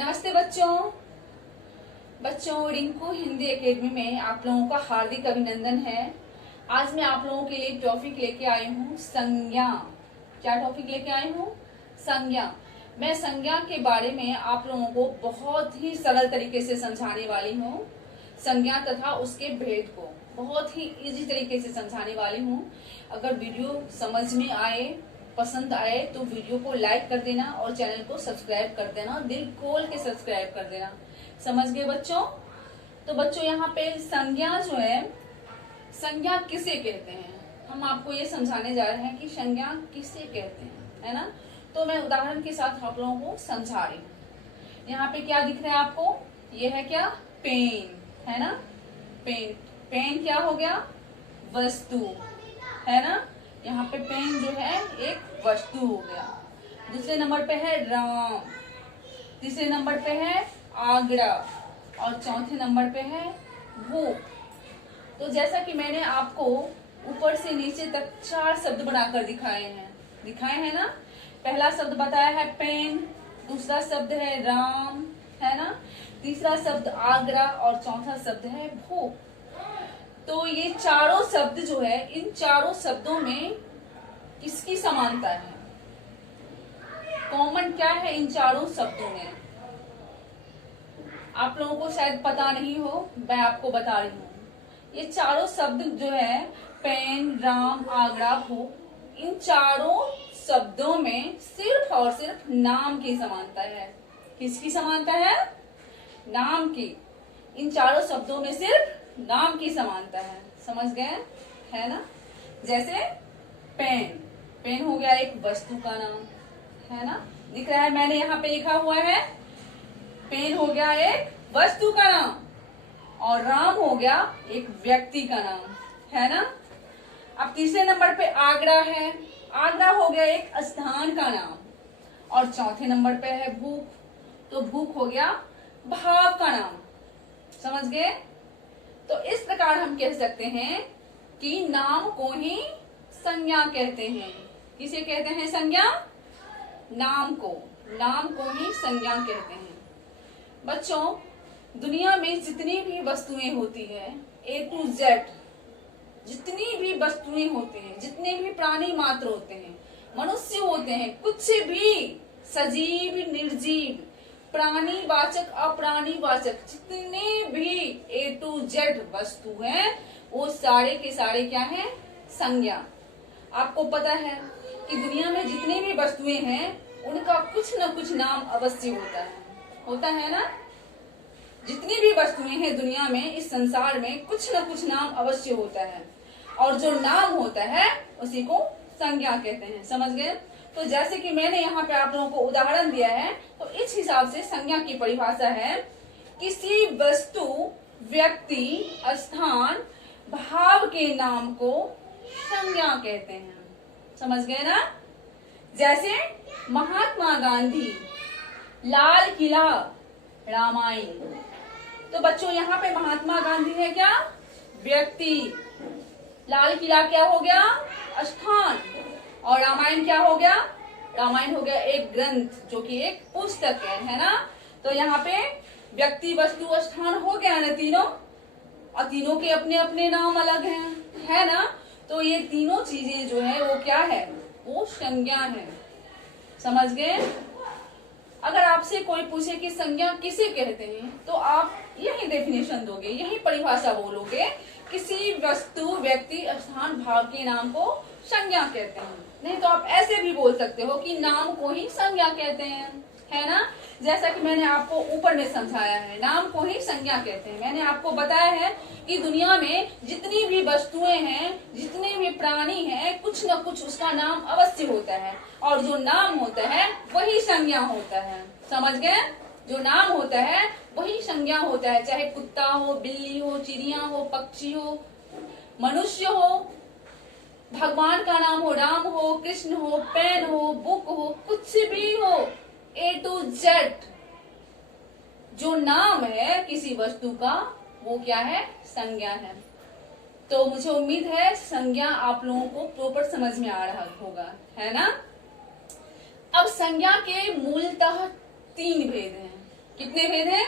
नमस्ते बच्चों रिंकू हिंदी एकेडमी में आप लोगों का हार्दिक अभिनंदन है। आज मैं आप लोगों के लिए टॉपिक लेके आई हूँ संज्ञा। क्या टॉपिक लेके आई हूँ? संज्ञा। मैं संज्ञा के बारे में आप लोगों को बहुत ही सरल तरीके से समझाने वाली हूँ। संज्ञा तथा उसके भेद को बहुत ही इजी तरीके से समझाने वाली हूँ। अगर वीडियो समझ में आए, पसंद आए तो वीडियो को लाइक कर देना और चैनल को सब्सक्राइब कर देना, दिल खोल के सब्सक्राइब कर देना। समझ गए बच्चों? तो बच्चों यहाँ पे संज्ञा जो है, संज्ञा किसे कहते हैं, हम आपको ये समझाने जा रहे हैं कि संज्ञा किसे कहते हैं, है ना। तो मैं उदाहरण के साथ आप लोगों को समझा रही हूँ। यहाँ पे क्या दिख रहा है आपको? ये है क्या? पेन, है ना। पेन, पेन क्या हो गया? वस्तु, है ना। यहाँ पे पेन जो है एक वस्तु हो गया। दूसरे नंबर पे है राम, तीसरे नंबर पे है आगरा और चौथे नंबर पे है भूख। तो जैसा कि मैंने आपको ऊपर से नीचे तक 4 शब्द बनाकर दिखाए हैं ना। पहला शब्द बताया है पेन, दूसरा शब्द है राम, है ना, तीसरा शब्द आगरा और चौथा शब्द है भूख। तो ये चारों शब्द जो है, इन चारों शब्दों में किसकी समानता है? कॉमन क्या है इन चारों शब्दों में? आप लोगों को शायद पता नहीं हो, मैं आपको बता रही हूँ। ये चारों शब्द जो है पेन, राम, आगरा, भूख, इन चारों शब्दों में सिर्फ और सिर्फ नाम की समानता है। किसकी समानता है? नाम की। इन चारों शब्दों में सिर्फ नाम की समानता है। समझ गए? है ना। जैसे पेन, पेन हो गया एक वस्तु का नाम, है ना। दिख रहा है, मैंने यहाँ पे लिखा हुआ है पेन हो गया एक वस्तु का नाम और राम हो गया एक व्यक्ति का नाम, है ना। अब तीसरे नंबर पे आगरा है, आगरा हो गया एक स्थान का नाम और चौथे नंबर पे है भूख, तो भूख हो गया भाव का नाम। समझ गए? तो इस प्रकार हम कह सकते हैं कि नाम को ही संज्ञा कहते हैं। किसे कहते हैं संज्ञा? नाम को ही संज्ञा कहते हैं। बच्चों, दुनिया में जितनी भी वस्तुएं होती है, A to Z जितनी भी वस्तुएं होती हैं, जितने भी प्राणी मात्र होते हैं, मनुष्य होते हैं, कुछ भी सजीव निर्जीव, प्राणीवाचक अप्राणीवाचक, जितने भी A to Z वस्तु हैं, वो सारे के सारे क्या हैं? संज्ञा। आपको पता है कि दुनिया में जितनी भी वस्तुएं हैं उनका कुछ न कुछ नाम अवश्य होता है ना। जितनी भी वस्तुएं हैं दुनिया में, इस संसार में कुछ न कुछ नाम अवश्य होता है और जो नाम होता है उसी को संज्ञा कहते हैं। समझ गए? तो जैसे कि मैंने यहाँ पे आप लोगों को उदाहरण दिया है, तो इस हिसाब से संज्ञा की परिभाषा है किसी वस्तु, व्यक्ति, स्थान, भाव के नाम को संज्ञा कहते हैं। समझ गए ना। जैसे महात्मा गांधी, लाल किला, रामायण। तो बच्चों यहाँ पे महात्मा गांधी है क्या? व्यक्ति। लाल किला क्या हो गया? स्थान। और रामायण क्या हो गया? रामायण हो गया एक ग्रंथ, जो कि एक पुस्तक है ना। तो यहाँ पे व्यक्ति, वस्तु, स्थान हो गया ना तीनों, और तीनों के अपने अपने नाम अलग हैं, है ना। तो ये तीनों चीजें जो है वो क्या है? वो संज्ञा है। समझ गए? अगर आपसे कोई पूछे कि संज्ञा किसे कहते हैं, तो आप यही डेफिनेशन दोगे, यही परिभाषा बोलोगे, किसी वस्तु, व्यक्ति, स्थान, भाव के नाम को संज्ञा कहते हैं। नहीं तो आप ऐसे भी बोल सकते हो कि नाम को ही संज्ञा कहते हैं, है ना। जैसा कि मैंने आपको ऊपर में समझाया है, नाम को ही संज्ञा कहते हैं। मैंने आपको बताया है कि दुनिया में जितनी भी वस्तुएं हैं, जितने भी प्राणी हैं, कुछ न कुछ उसका नाम अवश्य होता है और जो नाम होता है वही संज्ञा होता है। समझ गए? जो नाम होता है वही संज्ञा होता है, चाहे कुत्ता हो, बिल्ली हो, चिड़िया हो, पक्षी हो, मनुष्य हो, भगवान का नाम हो, राम हो, कृष्ण हो, पेन हो, बुक हो, कुछ भी हो, A to Z जो नाम है किसी वस्तु का, वो क्या है? संज्ञा है। तो मुझे उम्मीद है संज्ञा आप लोगों को प्रॉपर समझ में आ रहा होगा, है ना। अब संज्ञा के मूलतः 3 भेद हैं। कितने भेद हैं?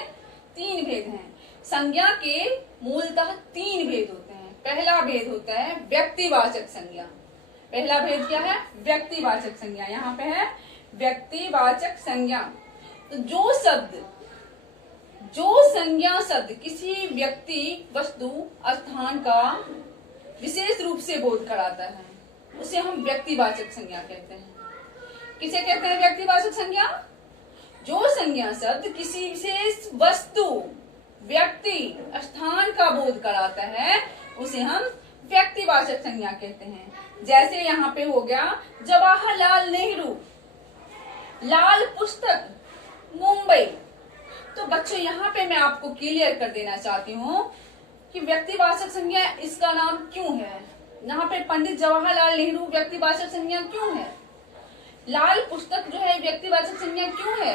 3 भेद हैं। संज्ञा के मूलतः 3 भेद होते हैं। पहला भेद होता है व्यक्तिवाचक संज्ञा। पहला भेद क्या है? व्यक्तिवाचक संज्ञा। यहाँ पे है व्यक्तिवाचक संज्ञा। तो जो संज्ञा शब्द किसी व्यक्ति, वस्तु, स्थान का विशेष रूप से बोध कराता है उसे हम व्यक्तिवाचक संज्ञा कहते हैं। किसे कहते हैं व्यक्तिवाचक संज्ञा? जो संज्ञा शब्द किसी विशेष वस्तु, व्यक्ति, स्थान का बोध कराता है उसे हम व्यक्तिवाचक संज्ञा कहते हैं। जैसे यहाँ पे हो गया जवाहरलाल नेहरू, लाल पुस्तक, मुंबई। तो बच्चों यहाँ पे मैं आपको क्लियर कर देना चाहती हूँ कि व्यक्तिवाचक संज्ञा इसका नाम क्यों है। यहाँ पे पंडित जवाहरलाल नेहरू व्यक्तिवाचक संज्ञा क्यों है? लाल पुस्तक जो है व्यक्तिवाचक संज्ञा क्यों है?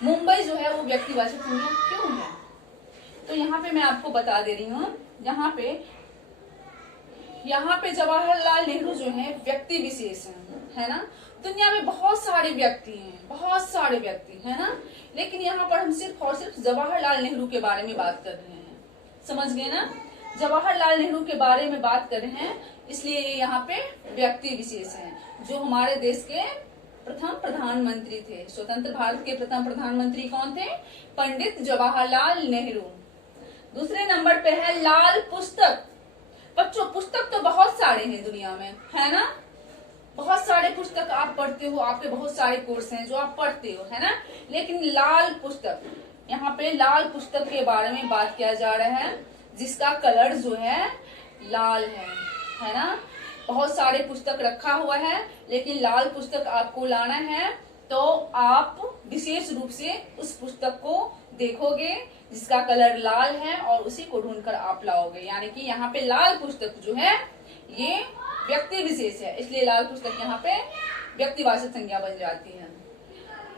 मुंबई जो है वो व्यक्तिवाचक संज्ञा क्यों है? तो यहाँ पे मैं आपको बता दे रही हूँ। यहाँ पे जवाहरलाल नेहरू जो है व्यक्ति विशेष है ना। दुनिया में बहुत सारे व्यक्ति है ना, लेकिन यहाँ पर हम सिर्फ और सिर्फ जवाहरलाल नेहरू के बारे में बात कर रहे हैं। समझ गए ना? जवाहरलाल नेहरू के बारे में बात कर रहे हैं, इसलिए ये यहाँ पे व्यक्ति विशेष हैं। जो हमारे देश के प्रथम प्रधानमंत्री थे, स्वतंत्र भारत के प्रथम प्रधानमंत्री कौन थे? पंडित जवाहरलाल नेहरू। दूसरे नंबर पे है लाल पुस्तक। बच्चों पुस्तक तो बहुत सारे हैं दुनिया में, है ना। बहुत सारे पुस्तक आप पढ़ते हो, आपके बहुत सारे कोर्स हैं जो आप पढ़ते हो, है ना। लेकिन लाल पुस्तक, यहाँ पे लाल पुस्तक के बारे में बात किया जा रहा है जिसका कलर जो है लाल है ना। बहुत सारे पुस्तक रखा हुआ है, लेकिन लाल पुस्तक आपको लाना है तो आप विशेष रूप से उस पुस्तक को देखोगे जिसका कलर लाल है और उसी को ढूंढकर आप लाओगे। यानी कि यहाँ पे लाल पुस्तक जो है ये व्यक्ति विशेष है, इसलिए लाल पुस्तक यहाँ पे व्यक्तिवाचक संज्ञा बन जाती है।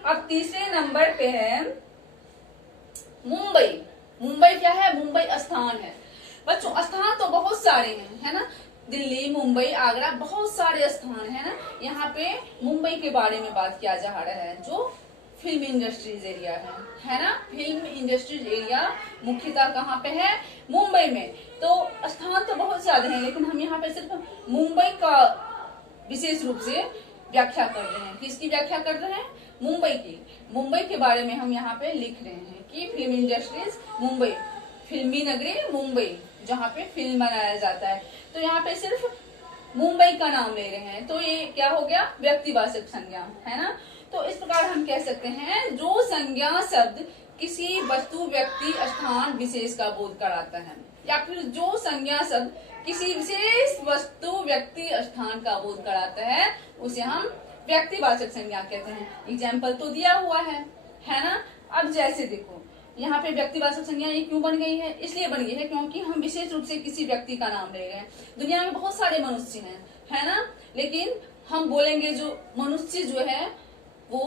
अब तीसरे नंबर पे है मुंबई। मुंबई क्या है? मुंबई स्थान है। बच्चों स्थान तो बहुत सारे हैं, है ना। दिल्ली, मुंबई, आगरा, बहुत सारे स्थान है ना। यहाँ पे मुंबई के बारे में बात किया जा रहा है जो फिल्म इंडस्ट्रीज एरिया है ना। फिल्म इंडस्ट्रीज एरिया मुख्यतः कहाँ पे है? मुंबई में। तो स्थान तो बहुत ज्यादा है, लेकिन हम यहाँ पे सिर्फ मुंबई का विशेष रूप से व्याख्या कर रहे हैं। किसकी व्याख्या कर रहे हैं? मुंबई की। मुंबई के बारे में हम यहाँ पे लिख रहे हैं कि फिल्म इंडस्ट्रीज मुंबई, फिल्मी नगरी मुंबई, जहाँ पे फिल्म बनाया जाता है। तो यहाँ पे सिर्फ मुंबई का नाम ले रहे हैं, तो ये क्या हो गया? व्यक्तिवाचक संज्ञा, है ना। तो इस प्रकार हम कह सकते हैं जो संज्ञा शब्द किसी वस्तु, व्यक्ति, स्थान विशेष का बोध कराता है, या फिर जो संज्ञा शब्द किसी विशेष वस्तु, व्यक्ति, स्थान का बोध कराता है उसे हम व्यक्तिवाचक संज्ञा कहते हैं। एग्जाम्पल तो दिया हुआ है ना। अब जैसे देखो यहाँ पे व्यक्तिवाचक संज्ञा ये क्यों बन गई है? इसलिए बन गई है क्योंकि हम विशेष रूप से किसी व्यक्ति का नाम ले रहे हैं। दुनिया में बहुत सारे मनुष्य हैं, है ना, लेकिन हम बोलेंगे जो मनुष्य जो है वो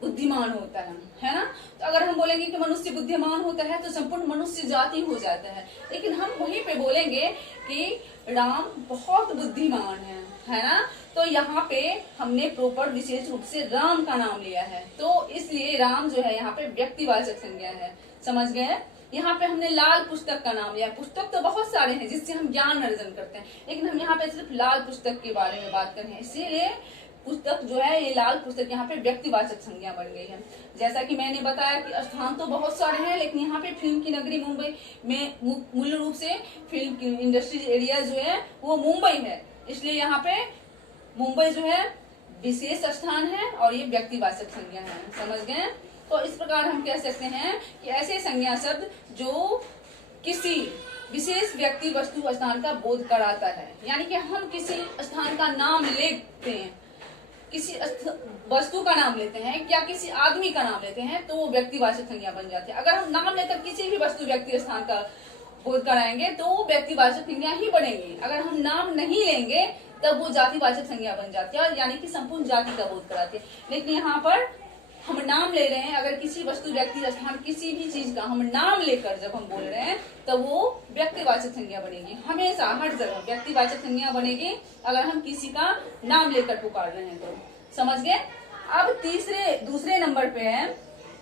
बुद्धिमान होता है ना। तो अगर हम बोलेंगे कि मनुष्य बुद्धिमान होता है तो संपूर्ण मनुष्य जाति हो जाता है, लेकिन हम वहीं पे बोलेंगे कि राम बहुत बुद्धिमान है ना। तो यहाँ पे हमने प्रॉपर विशेष रूप से राम का नाम लिया है, तो इसलिए राम जो है यहाँ पे व्यक्तिवाचक संज्ञा है। समझ गए? यहाँ पे हमने लाल पुस्तक का नाम लिया। पुस्तक तो बहुत सारे हैं जिससे हम ज्ञान अर्जन करते हैं, लेकिन हम यहाँ पे सिर्फ लाल पुस्तक के बारे में बात कर रहे हैं, इसीलिए पुस्तक जो है ये लाल पुस्तक यहाँ पे व्यक्तिवाचक संज्ञा बन गई है। जैसा कि मैंने बताया कि स्थान तो बहुत सारे हैं, लेकिन यहाँ पे फिल्म की नगरी मुंबई में मूल रूप से फिल्म की इंडस्ट्री एरिया जो है वो मुंबई है, इसलिए यहाँ पे मुंबई जो है विशेष स्थान है और ये व्यक्तिवाचक संज्ञा है। समझ गए? तो इस प्रकार हम कह सकते हैं कि ऐसे संज्ञा शब्द जो किसी विशेष व्यक्ति, वस्तु, स्थान का बोध कराता है, यानी कि हम किसी स्थान का नाम लेते हैं, किसी वस्तु का नाम लेते हैं या किसी आदमी का नाम लेते हैं तो वो व्यक्तिवाचक संज्ञा बन जाती है। अगर हम नाम लेकर किसी भी वस्तु, व्यक्ति, स्थान का बोध कराएंगे तो वो व्यक्तिवाचक संज्ञा ही बनेगी। अगर हम नाम नहीं लेंगे तब वो जातिवाचक संज्ञा बन जाती है, यानी कि संपूर्ण जाति का बोध कराती है। लेकिन यहाँ पर हम नाम ले रहे हैं, अगर किसी वस्तु, व्यक्ति, स्थान, किसी भी चीज का हम नाम लेकर जब हम बोल रहे हैं तब वो व्यक्तिवाचक संज्ञा बनेगी। हमेशा हर जगह व्यक्तिवाचक संज्ञा बनेगी अगर हम किसी का नाम लेकर पुकार रहे हैं तो। समझ गए? अब दूसरे नंबर पे है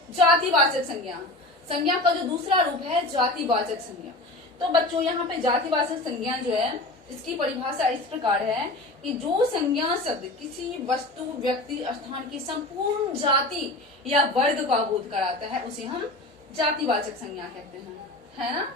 जातिवाचक संज्ञा, संज्ञा का जो दूसरा रूप है जातिवाचक संज्ञा। तो बच्चों यहाँ पे जातिवाचक संज्ञा जो है इसकी परिभाषा इस प्रकार है कि जो संज्ञा शब्द किसी वस्तु, व्यक्ति, स्थान की संपूर्ण जाति या वर्ग का बोध कराता है उसे हम जातिवाचक संज्ञा कहते हैं, है ना।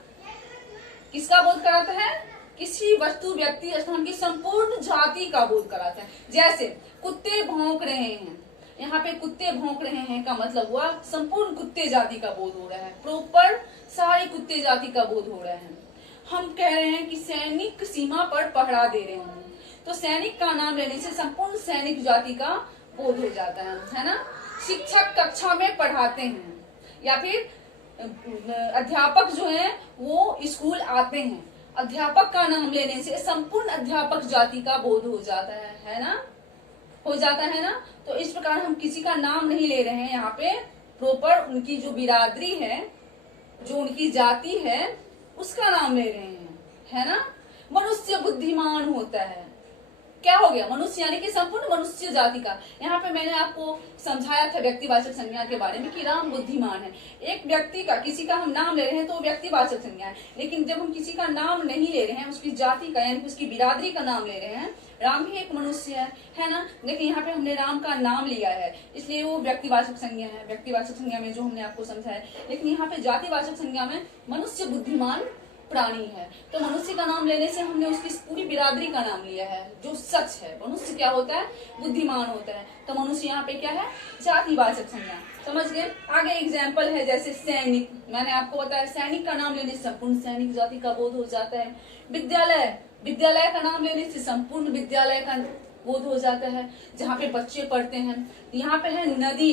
किसका बोध कराता है? किसी वस्तु, व्यक्ति, स्थान की संपूर्ण जाति का बोध कराता है। जैसे कुत्ते भौंक रहे हैं, यहाँ पे कुत्ते भौंक रहे हैं का मतलब हुआ संपूर्ण कुत्ते जाति का बोध हो रहा है, प्रॉपर सारी कुत्ते जाति का बोध हो रहा है। हम कह रहे हैं कि सैनिक सीमा पर पहरा दे रहे हैं, तो सैनिक का नाम लेने से संपूर्ण सैनिक जाति का बोध हो जाता है ना। शिक्षक कक्षा में पढ़ाते हैं, या फिर अध्यापक जो है वो स्कूल आते हैं, अध्यापक का नाम लेने से संपूर्ण अध्यापक जाति का बोध हो जाता है ना, हो जाता है ना। तो इस प्रकार हम किसी का नाम नहीं ले रहे हैं, यहाँ पे प्रॉपर उनकी जो बिरादरी है, जो उनकी जाति है उसका नाम ले रहे हैं, है ना। मनुष्य बुद्धिमान होता है, क्या हो गया? मनुष्य यानी कि संपूर्ण मनुष्य जाति का। यहाँ पे मैंने आपको समझाया था व्यक्तिवाचक संज्ञा के बारे में कि राम बुद्धिमान है। एक व्यक्ति का, किसी का हम नाम ले रहे हैं तो व्यक्तिवाचक संज्ञा है, लेकिन जब हम किसी का नाम नहीं ले रहे हैं, उसकी जाति का यानी कि उसकी बिरादरी का नाम ले रहे हैं, राम भी एक मनुष्य है ना, लेकिन यहाँ पे हमने राम का नाम लिया है इसलिए वो व्यक्तिवाचक संज्ञा है। व्यक्तिवाचक संज्ञा में जो हमने आपको समझाया, लेकिन यहाँ पे जातिवाचक संज्ञा में मनुष्य बुद्धिमान प्राणी है, तो मनुष्य का नाम लेने से हमने उसकी पूरी बिरादरी का नाम लिया है जो सच है। मनुष्य क्या होता है? बुद्धिमान होता है, तो मनुष्य यहाँ पे क्या है? जातिवाचक संज्ञा। समझ गए? आगे एग्जाम्पल है जैसे सैनिक, मैंने आपको बताया सैनिक का नाम लेने से संपूर्ण सैनिक जाति का बोध हो जाता है। विद्यालय, विद्यालय का नाम लेने से संपूर्ण विद्यालय का बोध हो जाता है, जहाँ पे बच्चे पढ़ते हैं। यहाँ पे है नदी,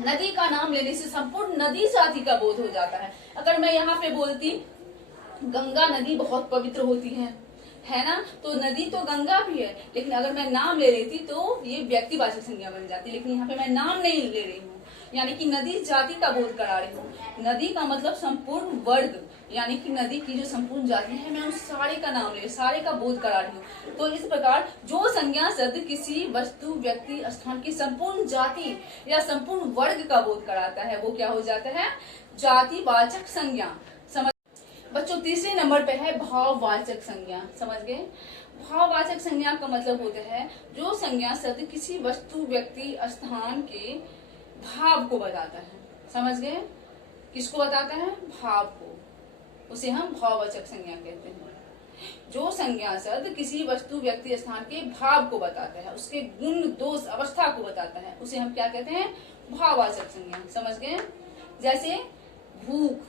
नदी का नाम लेने से संपूर्ण नदी जाति का बोध हो जाता है। अगर मैं यहाँ पे बोलती गंगा नदी बहुत पवित्र होती है ना, तो नदी तो गंगा भी है, लेकिन अगर मैं नाम ले लेती तो ये व्यक्तिवाचक संज्ञा बन जाती, लेकिन यहाँ पे मैं नाम नहीं ले रही हूँ, यानी कि नदी जाति का बोध करा रही हूँ। नदी का मतलब संपूर्ण वर्ग, यानी कि नदी की जो संपूर्ण जाति है मैं उस सारे का नाम ले, सारे का बोध करा रही हूँ। तो इस प्रकार जो संज्ञा शब्द किसी वस्तु, व्यक्ति, स्थान की संपूर्ण जाति या संपूर्ण वर्ग का बोध कराता है वो क्या हो जाता है? जातिवाचक संज्ञा। समझ बच्चों, तीसरे नंबर पे है भाववाचक संज्ञा। समझ गए? भाववाचक संज्ञा का मतलब होता है जो संज्ञा शब्द किसी वस्तु, व्यक्ति, स्थान के भाव को बताता है। समझ गए? किसको बताता है? भाव को, उसे हम भाववाचक संज्ञा कहते हैं। जो संज्ञा शब्द किसी वस्तु, व्यक्ति, स्थान के भाव को बताता है, उसके गुण, दोष, अवस्था को बताता है, उसे हम क्या कहते हैं? भाववाचक संज्ञा। समझ गए? जैसे भूख,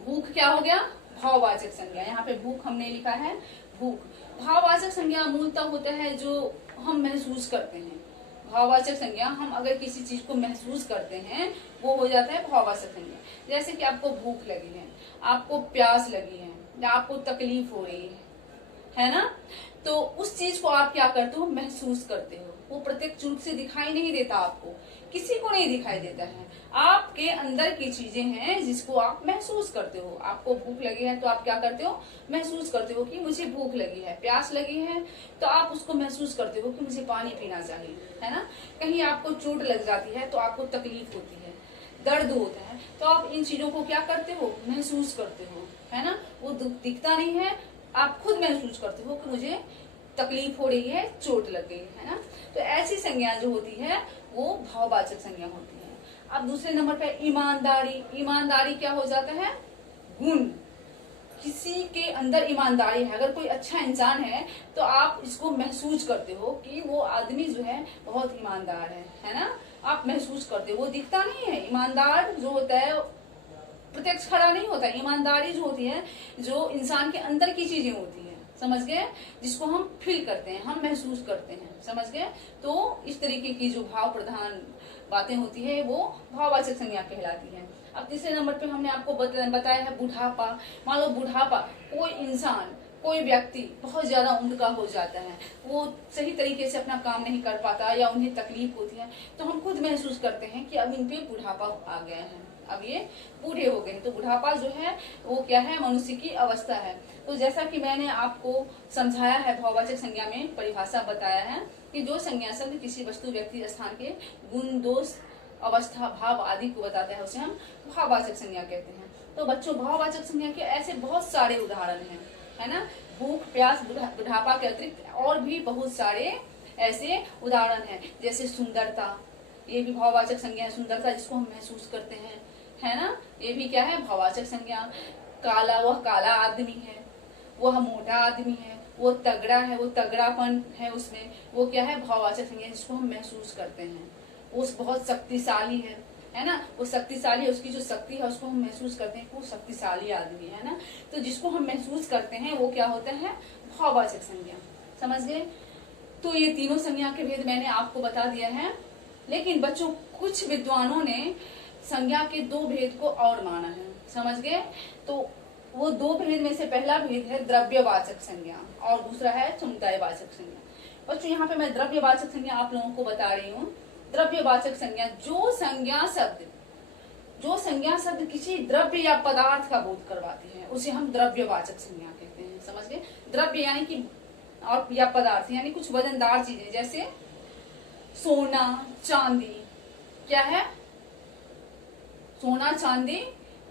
भूख क्या हो गया? भाववाचक संज्ञा। यहाँ पे भूख हमने लिखा है, भूख। भाववाचक संज्ञा मूलतः होता है जो हम महसूस करते हैं। भाववाचक संज्ञा, हम अगर किसी चीज को महसूस करते हैं वो हो जाता है भाववाचक संज्ञा। जैसे कि आपको भूख लगी है, आपको प्यास लगी है, या आपको तकलीफ हो रही है ना, तो उस चीज को आप क्या करते हो? महसूस करते हो। वो प्रत्यक्ष रूप से दिखाई नहीं देता, आपको किसी को नहीं दिखाई देता है, आपके अंदर की चीजें हैं जिसको आप महसूस करते हो। आपको भूख लगी है तो आप क्या करते हो? महसूस करते हो कि मुझे भूख लगी है। प्यास लगी है तो आप उसको महसूस करते हो कि मुझे पानी पीना चाहिए, है ना। कहीं आपको चोट लग जाती है तो आपको तकलीफ होती है, दर्द होता है, तो आप इन चीजों को क्या करते हो? महसूस करते हो, है ना। वो दिखता नहीं है, आप खुद महसूस करते हो कि मुझे तकलीफ हो रही है, चोट लग गई है ना। तो ऐसी संज्ञा जो होती है वो भाववाचक संज्ञा होती है। अब दूसरे नंबर पे ईमानदारी। ईमानदारी क्या हो जाता है? गुण। किसी के अंदर ईमानदारी है, अगर कोई अच्छा इंसान है तो आप इसको महसूस करते हो कि वो आदमी जो है बहुत ईमानदार है ना। आप महसूस करते हो, वो दिखता नहीं है। ईमानदार जो होता है प्रत्यक्ष खड़ा नहीं होता। ईमानदारी जो होती है जो इंसान के अंदर की चीजें होती है, समझ गए, जिसको हम फील करते हैं, हम महसूस करते हैं, समझ गए। तो इस तरीके की जो भाव प्रधान बातें होती है वो भाववाचक संज्ञा कहलाती है। अब तीसरे नंबर पे हमने आपको बताया है बुढ़ापा। मान लो बुढ़ापा, कोई इंसान, कोई व्यक्ति बहुत ज्यादा उम्र का हो जाता है, वो सही तरीके से अपना काम नहीं कर पाता या उन्हें तकलीफ होती है, तो हम खुद महसूस करते हैं कि अब इन पे बुढ़ापा आ गया है, अब ये बूढ़े हो गए। तो बुढ़ापा जो है वो क्या है? मनुष्य की अवस्था है। तो जैसा कि मैंने आपको समझाया है, भाववाचक संज्ञा में परिभाषा बताया है कि जो संज्ञा शब्द किसी वस्तु, व्यक्ति, स्थान के गुण, दोष, अवस्था, भाव आदि को बताता है, उसे हम भाववाचक संज्ञा कहते हैं। तो बच्चों, भाववाचक संज्ञा के ऐसे बहुत सारे उदाहरण हैं, है ना। भूख, प्यास, बुढ़ापा के अतिरिक्त और भी बहुत सारे ऐसे उदाहरण हैं। जैसे सुंदरता, ये भी भाववाचक संज्ञा है। सुंदरता जिसको हम महसूस करते हैं, है ना, ये भी क्या है, भाववाचक संज्ञा। काला, वह काला आदमी है, वह मोटा आदमी है, वो तगड़ा है, वो तगड़ापन है उसमें, वो क्या है, भाववाचक संज्ञा जिसको हम महसूस करते हैं। वो बहुत शक्तिशाली है ना, वो शक्तिशाली है, उसकी जो शक्ति है उसको हम महसूस करते हैं, वो शक्तिशाली आदमी है ना। तो जिसको हम महसूस करते हैं वो क्या होता है, भाववाचक संज्ञा। समझ गए। तो ये तीनों संज्ञा के भेद मैंने आपको बता दिया है। लेकिन बच्चों, कुछ विद्वानों ने संज्ञा के दो भेद को और माना है। समझ गए। तो वो दो भेद में से पहला भेद है द्रव्यवाचक संज्ञा और दूसरा है समुदायवाचक संज्ञा। बच्चों, यहाँ पे मैं द्रव्यवाचक संज्ञा आप लोगों को बता रही हूँ। द्रव्यवाचक संज्ञा, जो संज्ञा शब्द किसी द्रव्य या पदार्थ का बोध करवाती है, उसे हम द्रव्यवाचक संज्ञा कहते हैं। समझ गए। द्रव्य यानी कि और या पदार्थ यानी कुछ वजनदार चीजें, जैसे सोना, चांदी, क्या है, सोना, चांदी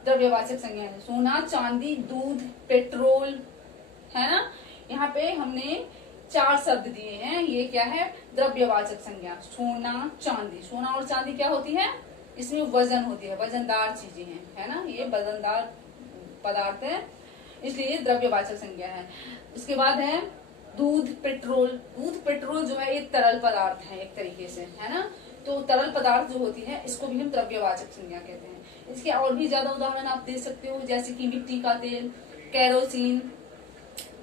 द्रव्यवाचक संज्ञा है। सोना, चांदी, दूध, पेट्रोल, है ना। यहाँ पे हमने 4 शब्द दिए हैं, ये क्या है, द्रव्यवाचक संज्ञा। सोना, चांदी, सोना और चांदी क्या होती है, इसमें वजन होती है, वजनदार चीजें हैं, है ना, ये वजनदार पदार्थ है, इसलिए ये द्रव्यवाचक संज्ञा है। उसके बाद है दूध, पेट्रोल। दूध, पेट्रोल जो है ये तरल पदार्थ है एक तरीके से, है ना। तो तरल पदार्थ जो होती है इसको भी हम द्रव्यवाचक संज्ञा कहते हैं। इसके और भी ज्यादा उदाहरण आप दे सकते हो, जैसे कि मिट्टी का तेल, केरोसिन,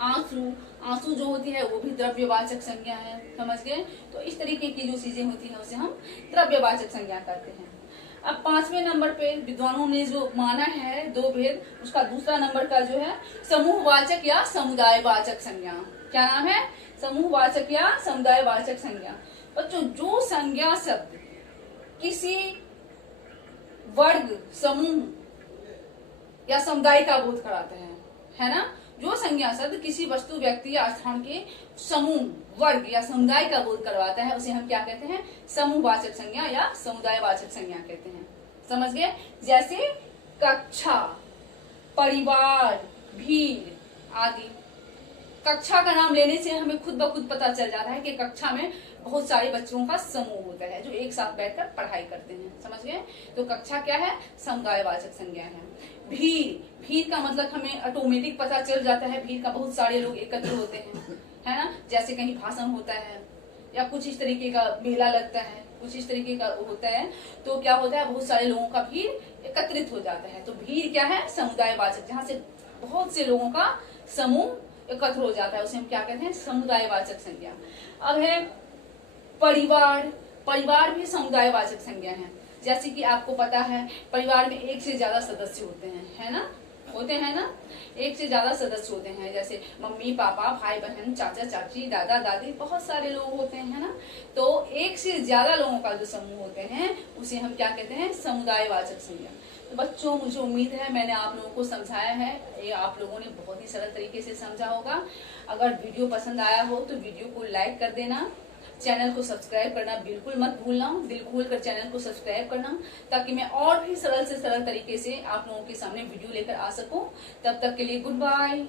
आंसू जो होती है वो भी द्रव्यवाचक संज्ञा है। समझ गए। तो इस तरीके की जो चीजें होती है उसे हम द्रव्यवाचक संज्ञा करते हैं। अब 5वें नंबर पे विद्वानों ने जो माना है दो भेद, उसका दूसरा नंबर का जो है समूहवाचक या समुदायवाचक संज्ञा। क्या नाम है, समूहवाचक या समुदायवाचक संज्ञा। बच्चों, जो संज्ञा शब्द किसी वर्ग, समूह या समुदाय का बोध कराता है ना। जो संज्ञा शब्द किसी वस्तु, व्यक्ति या स्थान के समूह, वर्ग या समुदाय का बोध करवाता है उसे हम क्या कहते हैं, समूहवाचक संज्ञा या समुदायवाचक संज्ञा कहते हैं। समझ गए। जैसे कक्षा, परिवार, भीड़ आदि। कक्षा का नाम लेने से हमें खुद ब खुद पता चल जाता है कि कक्षा में बहुत सारे बच्चों का समूह होता है जो एक साथ बैठकर पढ़ाई करते हैं। समझ गए। तो कक्षा क्या है, समुदायवाचक संज्ञा है। भीड़ का मतलब हमें ऑटोमेटिक पता चल जाता है, भीड़ का बहुत सारे लोग एकत्र होते हैं, है ना। जैसे कहीं भाषण होता है या कुछ इस तरीके का मेला लगता है, कुछ इस तरीके का होता है, तो क्या होता है, बहुत सारे लोगों का भीड़ एकत्रित हो जाता है। तो भीड़ क्या है, समुदायवाचक, जहाँ से बहुत से लोगों का समूह एकत्र हो जाता है उसे हम क्या कहते हैं, समुदायवाचक संज्ञा। अब है परिवार भी समुदायवाचक संज्ञा है। जैसे कि आपको पता है परिवार में एक से ज्यादा सदस्य होते हैं, है ना, होते हैं ना, एक से ज्यादा सदस्य होते हैं। जैसे मम्मी पापा, भाई बहन, चाचा चाची, दादा दादी, बहुत सारे लोग होते हैं, है ना। तो एक से ज्यादा लोगों का जो समूह होते हैं उसे हम क्या कहते हैं, समुदायवाचक संज्ञा। तो बच्चों, मुझे उम्मीद है मैंने आप लोगों को समझाया है, ये आप लोगों ने बहुत ही सरल तरीके से समझा होगा। अगर वीडियो पसंद आया हो तो वीडियो को लाइक कर देना, चैनल को सब्सक्राइब करना बिल्कुल मत भूलना, दिल खोल कर चैनल को सब्सक्राइब करना, ताकि मैं और भी सरल से सरल तरीके से आप लोगों के सामने वीडियो लेकर आ सकूं। तब तक के लिए गुड बाय।